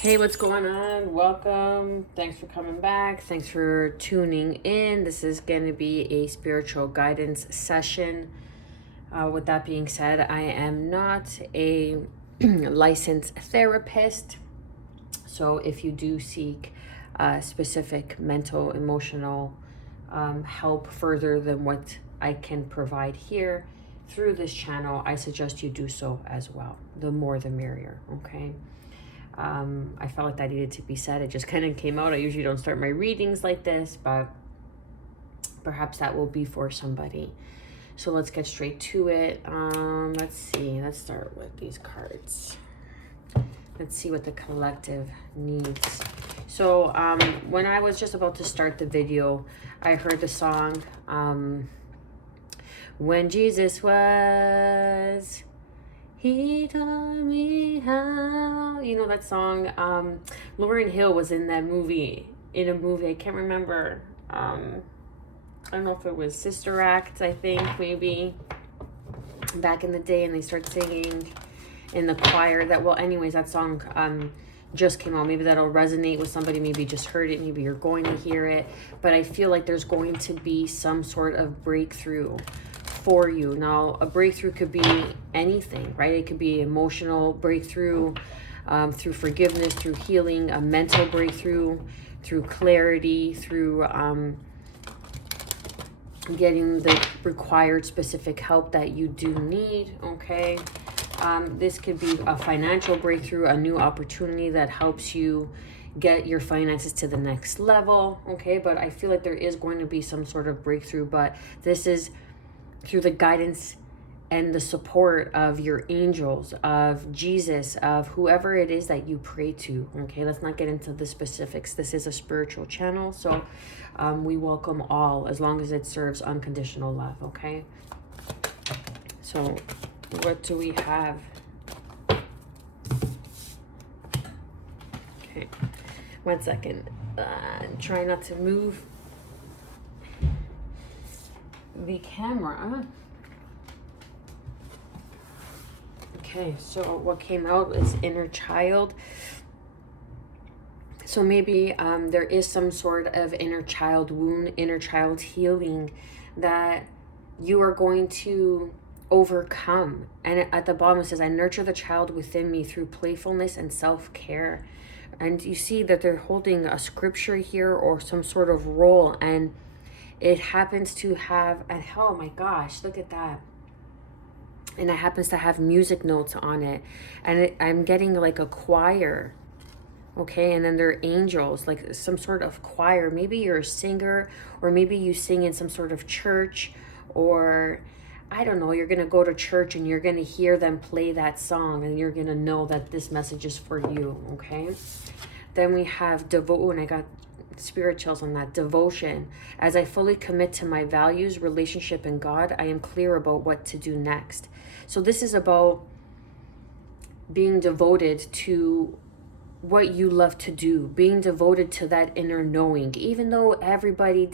Hey, what's going on? Welcome. Thanks for coming back. Thanks for tuning in. This is going to be a spiritual guidance session. With that being said, I am not a licensed therapist. So if you do seek specific mental, emotional help further than what I can provide here through this channel, I suggest you do so as well. The more the merrier, okay? I felt like that needed to be said. It just kind of came out. I usually don't start my readings like this, but perhaps that will be for somebody. So let's get straight to it. Let's see. Let's start with these cards. Let's see what the collective needs. So when I was just about to start the video, I heard the song, When Jesus Was... He taught me how. You know that song? Lauryn Hill was in that movie. In a movie, I can't remember. I don't know if it was Sister Act, I think, maybe. Back in the day, and they start singing in the choir. Anyways, that song just came out. Maybe that'll resonate with somebody. Maybe you just heard it. Maybe you're going to hear it. But I feel like there's going to be some sort of breakthrough for you. Now, a breakthrough could be anything, right? It could be emotional breakthrough, through forgiveness, through healing, a mental breakthrough, through clarity, through getting the required specific help that you do need, okay? This could be a financial breakthrough, a new opportunity that helps you get your finances to the next level, okay? But I feel like there is going to be some sort of breakthrough, but this is through the guidance and the support of your angels, of Jesus, of whoever it is that you pray to, okay? Let's not get into the specifics. This is a spiritual channel, so we welcome all as long as it serves unconditional love, okay? So what do we have? Okay, 1 second. Try not to move the camera. Okay, so what came out is inner child. So maybe there is some sort of inner child wound, inner child healing that you are going to overcome. And at the bottom it says, I nurture the child within me through playfulness and self-care. And you see that they're holding a scripture here or some sort of role, and it happens to have, and oh my gosh, look at that. And it happens to have music notes on it. And I'm getting like a choir, okay? And then there are angels, like some sort of choir. Maybe you're a singer, or maybe you sing in some sort of church, or I don't know, you're going to go to church and you're going to hear them play that song, and you're going to know that this message is for you, okay? Then we have and I got spirit chills on that. Devotion. As I fully commit to my values, relationship, and God, I am clear about what to do next. So this is about being devoted to what you love to do, being devoted to that inner knowing, even though everybody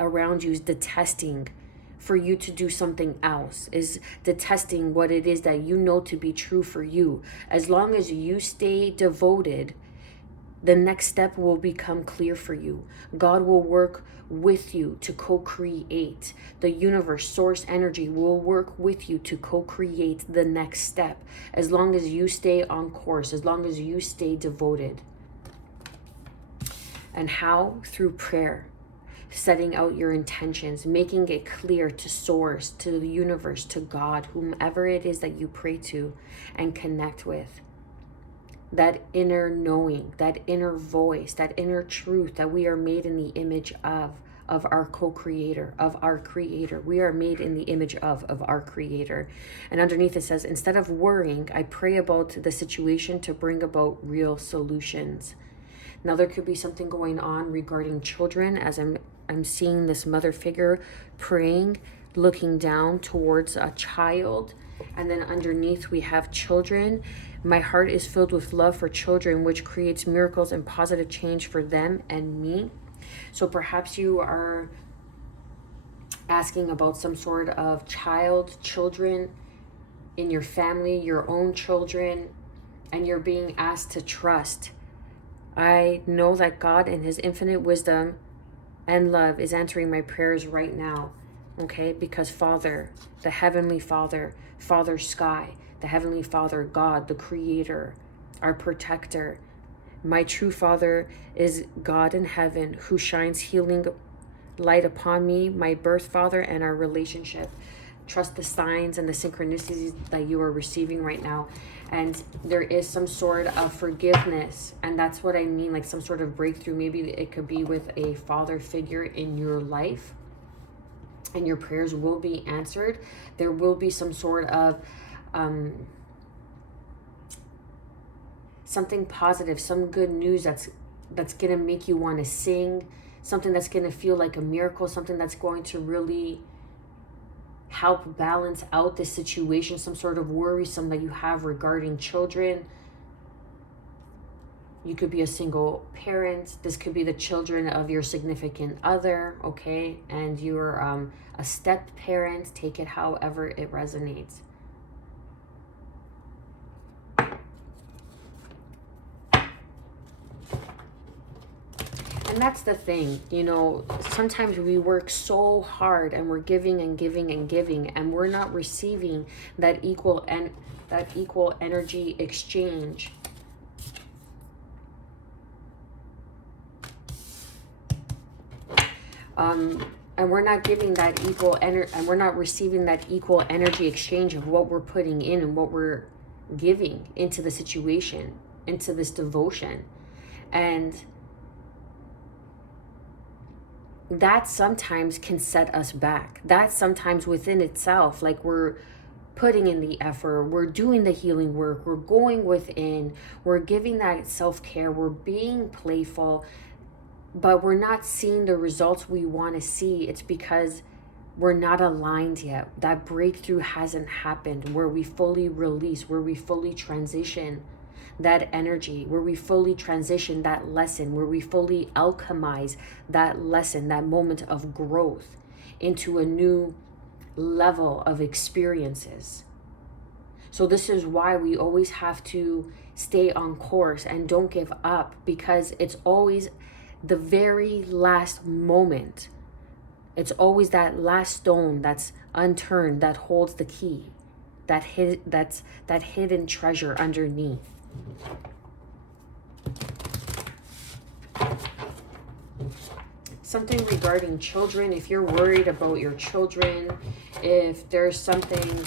around you is detesting for you to do something else, is detesting what it is that you know to be true for you. As long as you stay devoted, the next step will become clear for you. God will work with you to co-create. The universe, source energy will work with you to co-create the next step. As long as you stay on course, as long as you stay devoted. And how? Through prayer. Setting out your intentions, making it clear to source, to the universe, to God, whomever it is that you pray to and connect with. That inner knowing, that inner voice, that inner truth that we are made in the image of our co-creator, of our creator. We are made in the image of our creator. And underneath it says, instead of worrying, I pray about the situation to bring about real solutions. Now there could be something going on regarding children, as I'm seeing this mother figure praying, looking down towards a child. And then underneath we have children. My heart is filled with love for children, which creates miracles and positive change for them and me. So perhaps you are asking about some sort of children in your family, your own children, and you're being asked to trust I know that God in his infinite wisdom and love is answering my prayers right now. Okay? Because Father, the Heavenly Father, Father Sky, the Heavenly Father, God, the Creator, our protector, my true Father is God in heaven who shines healing light upon me, my birth father, and our relationship. Trust the signs and the synchronicities that you are receiving right now. And there is some sort of forgiveness. And that's what I mean, like some sort of breakthrough. Maybe it could be with a father figure in your life. And your prayers will be answered. There will be some sort of something positive, some good news that's going to make you want to sing, something that's going to feel like a miracle, something that's going to really help balance out this situation, some sort of worrisome that you have regarding children. You could be a single parent. This could be the children of your significant other, okay? And you're a step parent. Take it however it resonates. And that's the thing, you know, sometimes we work so hard and we're giving and giving and giving, and we're not receiving that equal energy exchange. And we're not giving that equal energy, and we're not receiving that equal energy exchange of what we're putting in and what we're giving into the situation, into this devotion. And that sometimes can set us back. That sometimes within itself, like we're putting in the effort, we're doing the healing work, we're going within, we're giving that self-care, we're being playful, but we're not seeing the results we want to see. It's because we're not aligned yet. That breakthrough hasn't happened where we fully release, where we fully transition that energy, where we fully transition that lesson, where we fully alchemize that lesson, that moment of growth into a new level of experiences. So this is why we always have to stay on course and don't give up, because it's always the very last moment. It's always that last stone that's unturned that holds the key, that's that hidden treasure underneath. Something regarding children, if you're worried about your children, if there's something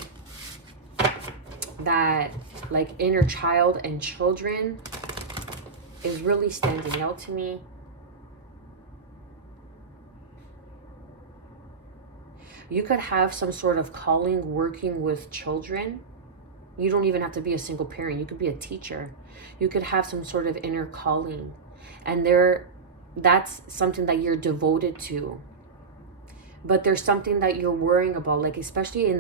that like inner child and children is really standing out to me. You could have some sort of calling working with children. You don't even have to be a single parent. You could be a teacher. You could have some sort of inner calling. And that's something that you're devoted to. But there's something that you're worrying about, like especially in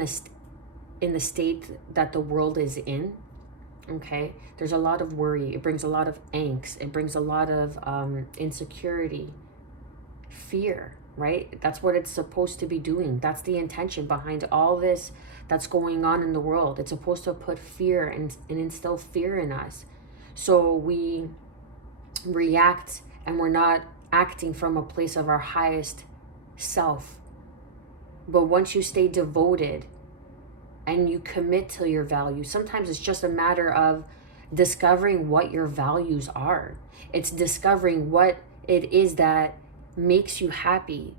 the state that the world is in. Okay? There's a lot of worry. It brings a lot of angst. It brings a lot of insecurity, fear. Right? That's what it's supposed to be doing. That's the intention behind all this that's going on in the world. It's supposed to put fear and instill fear in us. So we react and we're not acting from a place of our highest self. But once you stay devoted and you commit to your values, sometimes it's just a matter of discovering what your values are. It's discovering what it is that makes you happy,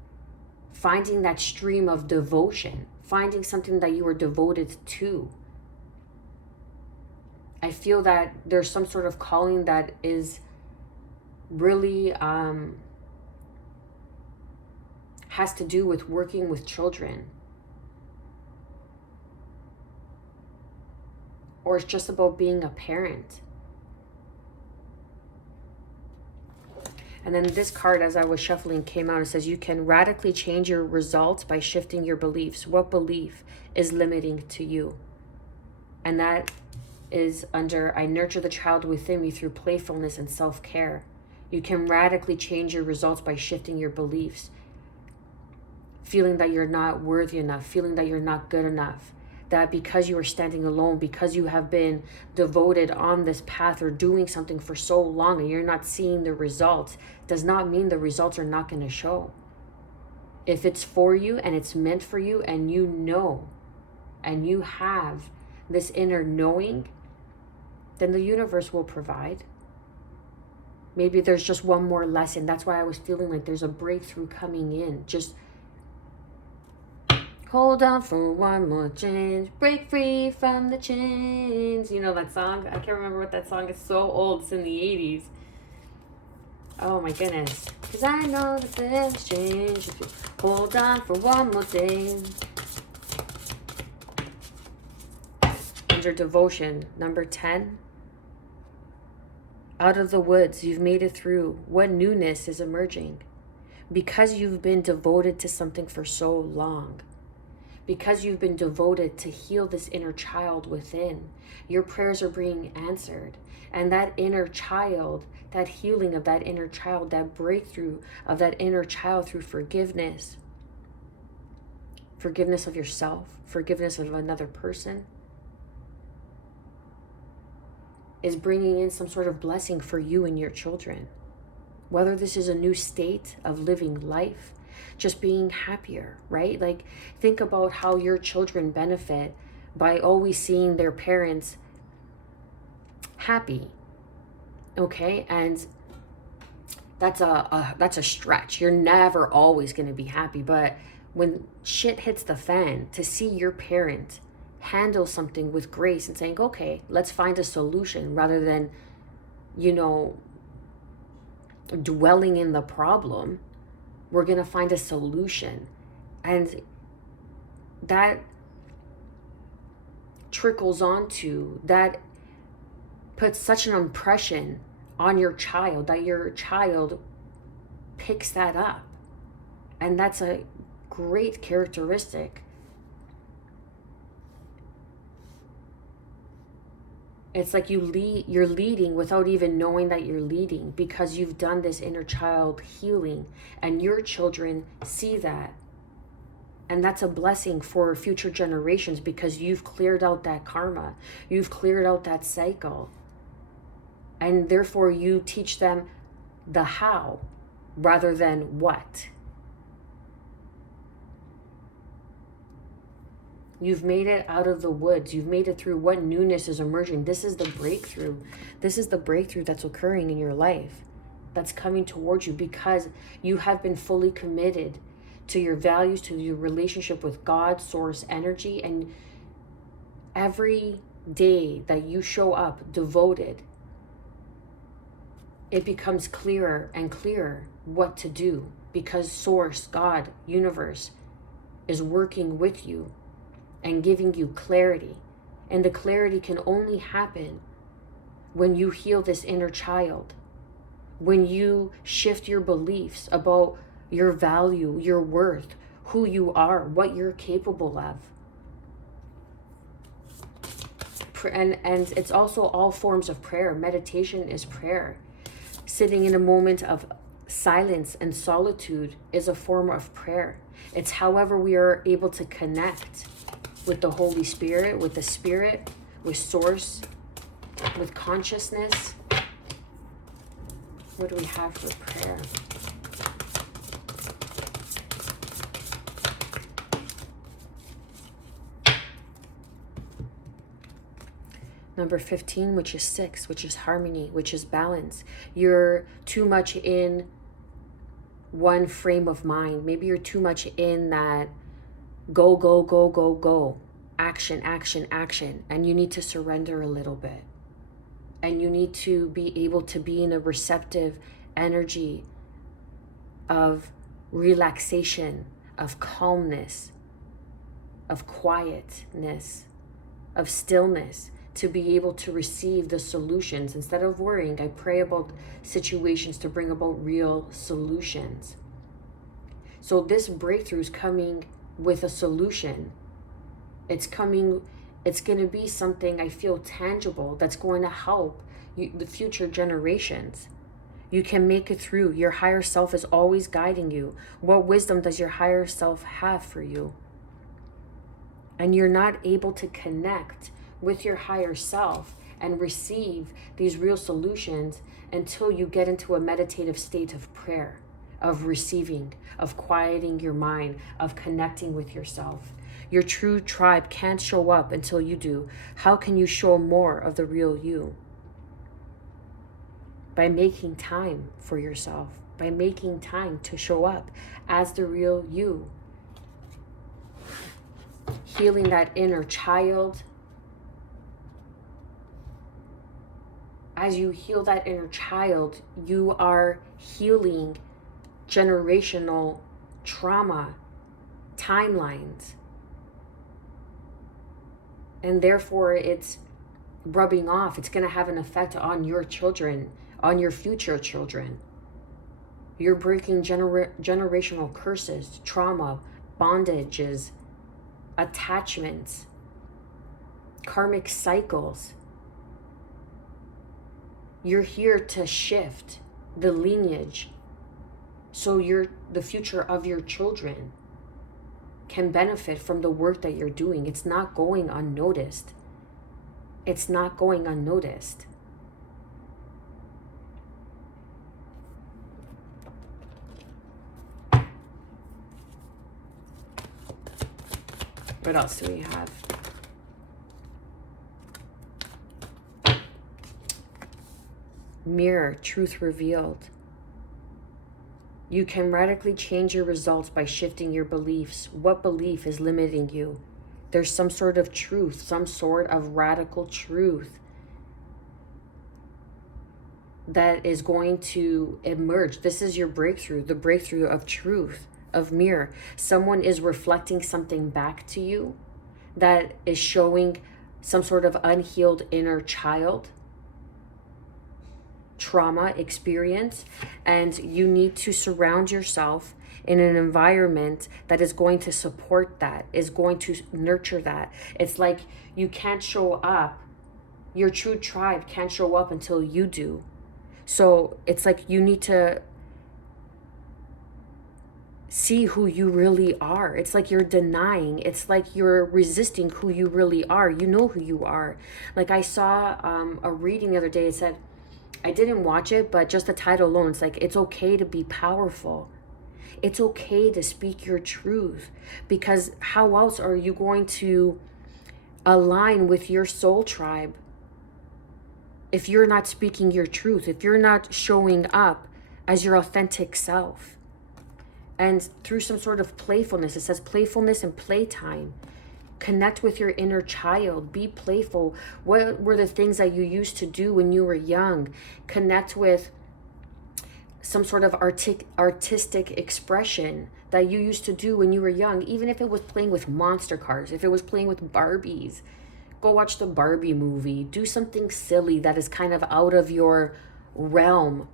finding that stream of devotion, finding something that you are devoted to. I feel that there's some sort of calling that is really has to do with working with children, or it's just about being a parent. And then this card, as I was shuffling, came out. It says, you can radically change your results by shifting your beliefs. What belief is limiting to you? And that is under, I nurture the child within me through playfulness and self-care. You can radically change your results by shifting your beliefs. Feeling that you're not worthy enough, feeling that you're not good enough, that because you are standing alone, because you have been devoted on this path or doing something for so long and you're not seeing the results, does not mean the results are not going to show. If it's for you and it's meant for you, and you know, and you have this inner knowing, then the universe will provide. Maybe there's just one more lesson. That's why I was feeling like there's a breakthrough coming in. Just hold on for one more change, break free from the chains. You know that song? I can't remember what that song is. So old. It's in the 80s. Oh my goodness. Because I know that there's change. Hold on for one more day. Under devotion, number 10. Out of the woods, you've made it through. What newness is emerging? Because you've been devoted to something for so long. Because you've been devoted to heal this inner child within, your prayers are being answered. And that inner child, that healing of that inner child, that breakthrough of that inner child through forgiveness of yourself, forgiveness of another person, is bringing in some sort of blessing for you and your children. Whether this is a new state of living life, just being happier, right? Like, think about how your children benefit by always seeing their parents happy, okay? And that's a stretch. You're never always going to be happy, but when shit hits the fan, to see your parent handle something with grace and saying, okay, let's find a solution, rather than, dwelling in the problem. We're going to find a solution. And that trickles onto, that puts such an impression on your child that your child picks that up. And that's a great characteristic. It's like you're leading without even knowing that you're leading, because you've done this inner child healing, and your children see that. And that's a blessing for future generations, because you've cleared out that karma. You've cleared out that cycle. And therefore you teach them the how rather than what. You've made it out of the woods. You've made it through. What newness is emerging? This is the breakthrough. This is the breakthrough that's occurring in your life, that's coming towards you, because you have been fully committed to your values, to your relationship with God, source, energy. And every day that you show up devoted, it becomes clearer and clearer what to do, because source, God, universe is working with you and giving you clarity. And the clarity can only happen when you heal this inner child, when you shift your beliefs about your value, your worth, who you are, what you're capable of. And it's also all forms of prayer. Meditation is prayer. Sitting in a moment of silence and solitude is a form of prayer. It's however we are able to connect with the Holy Spirit, with the Spirit, with Source, with consciousness. What do we have for prayer? Number 15, which is 6, which is harmony, which is balance. You're too much in one frame of mind. Maybe you're too much in that go, go, go, go, go. Action, action, action. And you need to surrender a little bit. And you need to be able to be in a receptive energy of relaxation, of calmness, of quietness, of stillness, to be able to receive the solutions. Instead of worrying, I pray about situations to bring about real solutions. So this breakthrough is coming with a solution. It's going to be something, I feel, tangible, that's going to help the future generations. You can make it through. Your higher self is always guiding you. What wisdom does your higher self have for you? And you're not able to connect with your higher self and receive these real solutions until you get into a meditative state of prayer, of receiving, of quieting your mind, of connecting with yourself. Your true tribe can't show up until you do. How can you show more of the real you? By making time for yourself, by making time to show up as the real you. Healing that inner child. As you heal that inner child, you are healing generational trauma timelines. And therefore, it's rubbing off. It's going to have an effect on your children, on your future children. You're breaking generational curses, trauma, bondages, attachments, karmic cycles. You're here to shift the lineage so the future of your children can benefit from the work that you're doing. It's not going unnoticed. It's not going unnoticed. What else do we have? Mirror, truth revealed. You can radically change your results by shifting your beliefs. What belief is limiting you? There's some sort of truth, some sort of radical truth that is going to emerge. This is your breakthrough, the breakthrough of truth, of mirror. Someone is reflecting something back to you that is showing some sort of unhealed inner child trauma experience, and you need to surround yourself in an environment that is going to support that, is going to nurture that. It's like you can't show up, your true tribe can't show up until you do. So it's like you need to see who you really are. It's like you're denying. It's like you're resisting who you really are. You know who you are. Like I saw a reading the other day. It said, I didn't watch it, but just the title alone, it's like, it's okay to be powerful. It's okay to speak your truth, because how else are you going to align with your soul tribe if you're not speaking your truth, if you're not showing up as your authentic self? And through some sort of playfulness, it says playfulness and playtime. Connect with your inner child. Be playful. What were the things that you used to do when you were young? Connect with some sort of artistic expression that you used to do when you were young, even if it was playing with monster cars, if it was playing with Barbies. Go watch the Barbie movie. Do something silly that is kind of out of your realm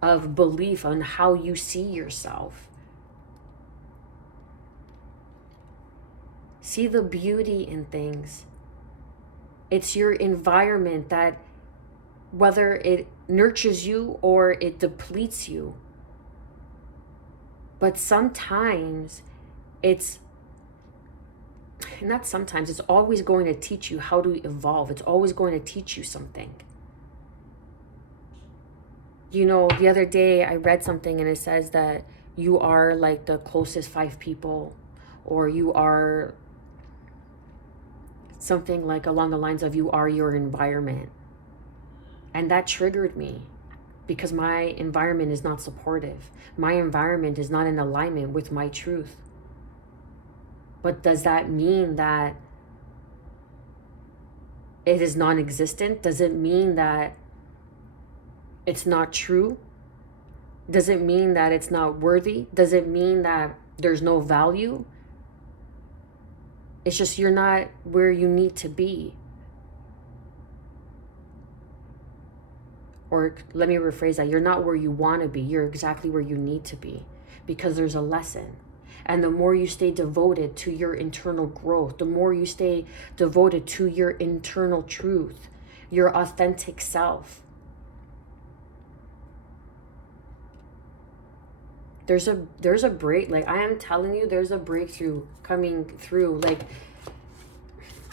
of belief on how you see yourself. See the beauty in things. It's your environment that, whether it nurtures you or it depletes you. But sometimes it's always going to teach you how to evolve. It's always going to teach you something. You know, the other day I read something and it says that you are like the closest 5 people, or you are something like along the lines of you are your environment. And that triggered me because my environment is not supportive. My environment is not in alignment with my truth. But does that mean that it is non-existent? Does it mean that it's not true? Does it mean that it's not worthy? Does it mean that there's no value? It's just you're not where you need to be. Or let me rephrase that. You're not where you want to be. You're exactly where you need to be, because there's a lesson. And the more you stay devoted to your internal growth, the more you stay devoted to your internal truth, your authentic self, there's a break. Like I am telling you, there's a breakthrough coming through. Like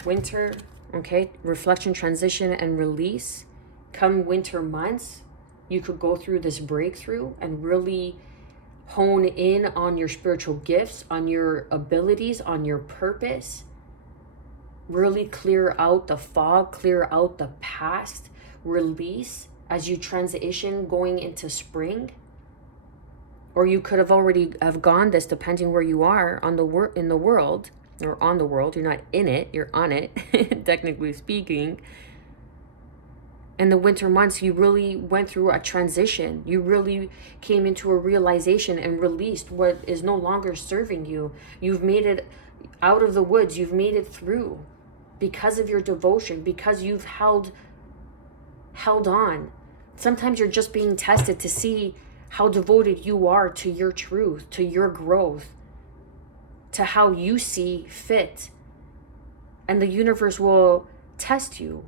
Winter, okay, reflection, transition, and release. Come winter months, you could go through this breakthrough and really hone in on your spiritual gifts, on your abilities, on your purpose. Really clear out the fog, clear out the past, release as you transition going into spring. Or you could have already have gone this, depending where you are on the in the world, or on the world. You're not in it, you're on it, technically speaking. In the winter months, you really went through a transition. You really came into a realization and released what is no longer serving you. You've made it out of the woods. You've made it through because of your devotion, because you've held on. Sometimes you're just being tested to see how devoted you are to your truth, to your growth, to how you see fit. And the universe will test you,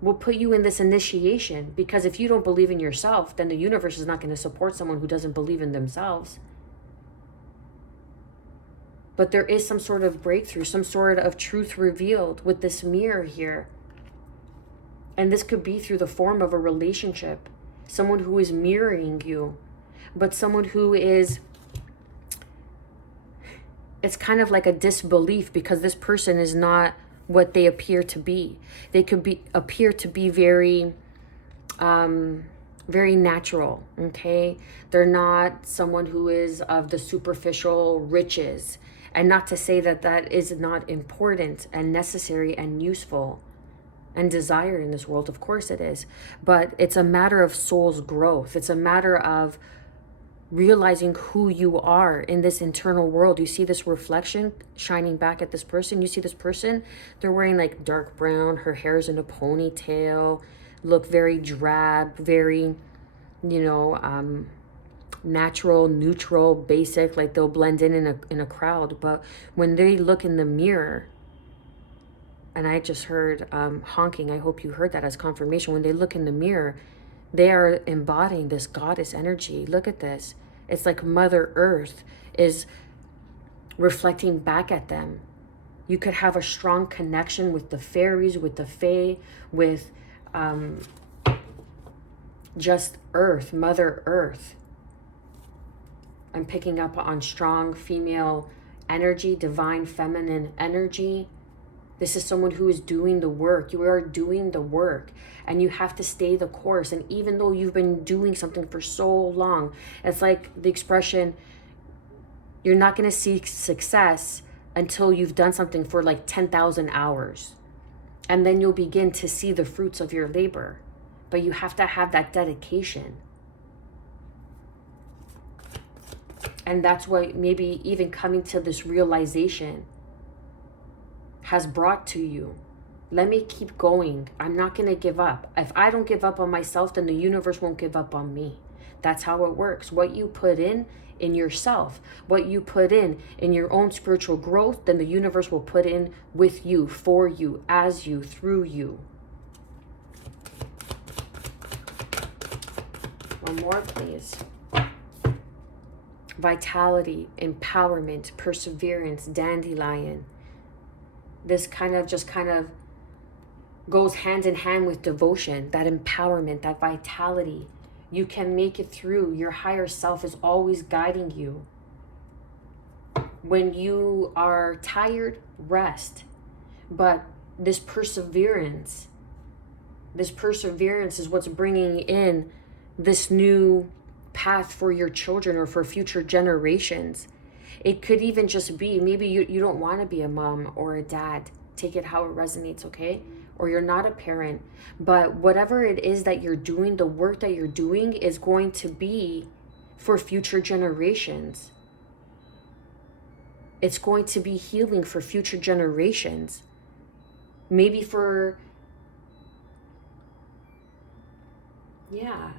will put you in this initiation, because if you don't believe in yourself, then the universe is not going to support someone who doesn't believe in themselves. But there is some sort of breakthrough, some sort of truth revealed with this mirror here. And this could be through the form of a relationship, someone who is mirroring you, but someone who is, it's kind of like a disbelief, because this person is not what they appear to be. They could appear to be very natural, okay? They're not someone who is of the superficial riches. And not to say that that is not important and necessary and useful and desired in this world. Of course it is. But it's a matter of soul's growth. It's a matter of realizing who you are in this internal world. You see this reflection shining back at this person. You see this person, they're wearing like dark brown, her hair's in a ponytail, look very drab, very, natural, neutral, basic, like they'll blend in a crowd. But when they look in the mirror, and I just heard honking, I hope you heard that as confirmation. When they look in the mirror, they are embodying this goddess energy. Look at this. It's like Mother Earth is reflecting back at them. You could have a strong connection with the fairies, with the fae, with just Earth, Mother Earth. I'm picking up on strong female energy, divine feminine energy. This is someone who is doing the work. You are doing the work, and you have to stay the course. And even though you've been doing something for so long, it's like the expression, you're not going to seek success until you've done something for like 10,000 hours. And then you'll begin to see the fruits of your labor. But you have to have that dedication. And that's what maybe even coming to this realization has brought to you. Let me keep going. I'm not going to give up. If I don't give up on myself, then the universe won't give up on me. That's how it works. What you put in yourself, what you put in your own spiritual growth, then the universe will put in with you, for you, as you, through you. One more, please. Vitality, empowerment, perseverance, dandelion. This kind of goes hand in hand with devotion, that empowerment, that vitality. You can make it through. Your higher self is always guiding you. When you are tired, rest. But this perseverance is what's bringing in this new path for your children or for future generations. It could even just be, maybe you don't want to be a mom or a dad. Take it how it resonates, okay? Or you're not a parent. But whatever it is that you're doing, the work that you're doing is going to be for future generations. It's going to be healing for future generations. Maybe for,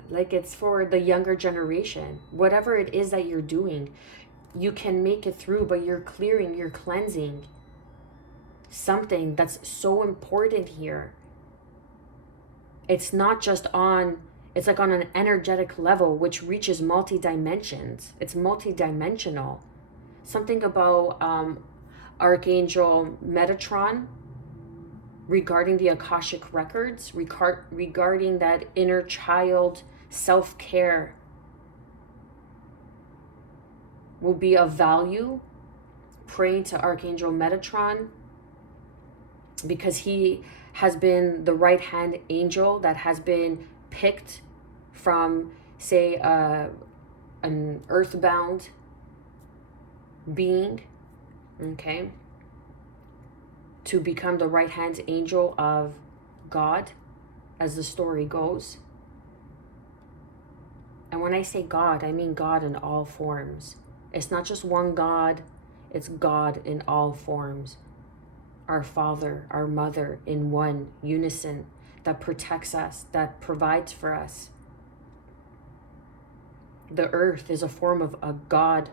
like it's for the younger generation. Whatever it is that you're doing, you can make it through, but you're clearing, you're cleansing something that's so important here. It's not just it's like on an energetic level, which reaches multi-dimensions. It's multi-dimensional. Something about Archangel Metatron. regarding the Akashic records, regarding that inner child self-care will be of value. Praying to Archangel Metatron, because he has been the right hand angel that has been picked from, say, an earthbound being, okay, to become the right hand angel of God, as the story goes. And when I say God, I mean God in all forms. It's not just one God, it's God in all forms. Our Father, our Mother in one unison, that protects us, that provides for us. The earth is a form of a God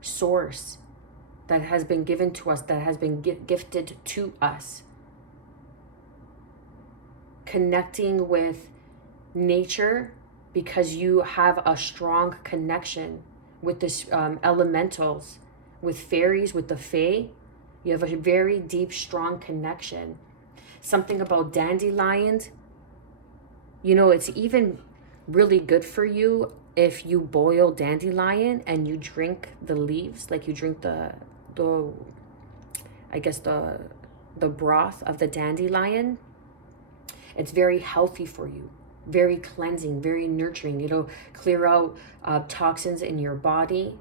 source that has been given to us, that has been gifted to us. Connecting with nature, because you have a strong connection with this elementals, with fairies, with the fae. You have a very deep, strong connection. Something about dandelions. You know, it's even really good for you if you boil dandelion and you drink the leaves, like you drink the I guess the broth of the dandelion. It's very healthy for you, very cleansing, very nurturing. It'll clear out toxins in your body.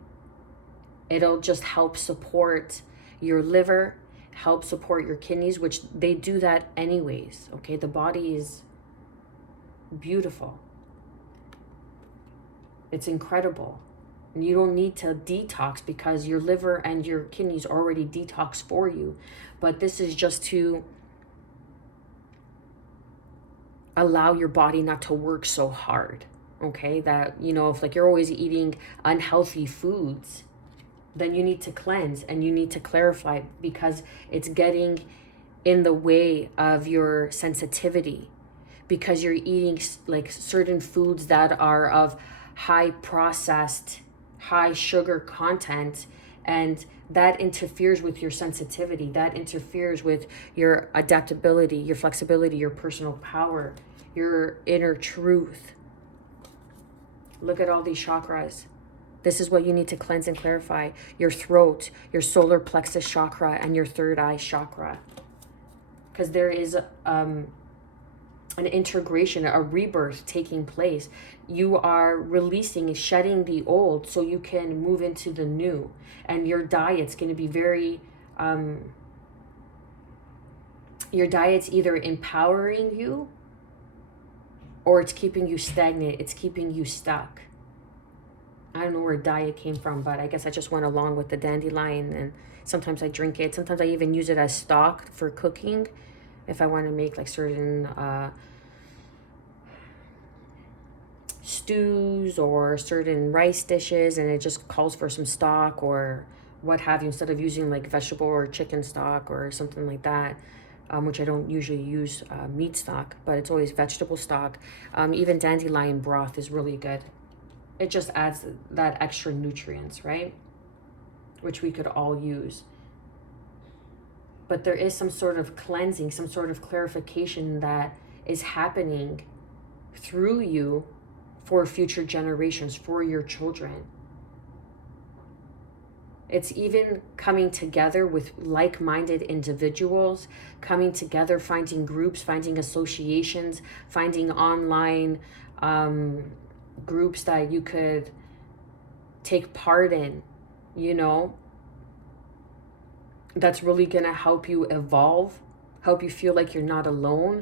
It'll just help support your liver, help support your kidneys, which they do that anyways, okay? The body is beautiful. It's incredible. And you don't need to detox, because your liver and your kidneys already detox for you. But this is just to allow your body not to work so hard, okay? That, you know, if like you're always eating unhealthy foods, then you need to cleanse and you need to clarify, because it's getting in the way of your sensitivity, because you're eating like certain foods that are of high processed, high sugar content, and that interferes with your sensitivity, that interferes with your adaptability, your flexibility, your personal power, your inner truth. Look at all these chakras. This is what you need to cleanse and clarify. Your throat, your solar plexus chakra, and your third eye chakra. Because there is an integration, a rebirth taking place. You are releasing, shedding the old so you can move into the new. And your diet's going to be very, your diet's either empowering you or it's keeping you stagnant. It's keeping you stuck. I don't know where diet came from, but I guess I just went along with the dandelion, and sometimes I drink it. Sometimes I even use it as stock for cooking if I want to make like certain stews or certain rice dishes, and it just calls for some stock or what have you, instead of using like vegetable or chicken stock or something like that, which I don't usually use meat stock, but it's always vegetable stock. Even dandelion broth is really good. It just adds that extra nutrients, right? Which we could all use. But there is some sort of cleansing, some sort of clarification that is happening through you for future generations, for your children. It's even coming together with like-minded individuals, coming together, finding groups, finding associations, finding online groups that you could take part in, you know, that's really going to help you evolve, help you feel like you're not alone.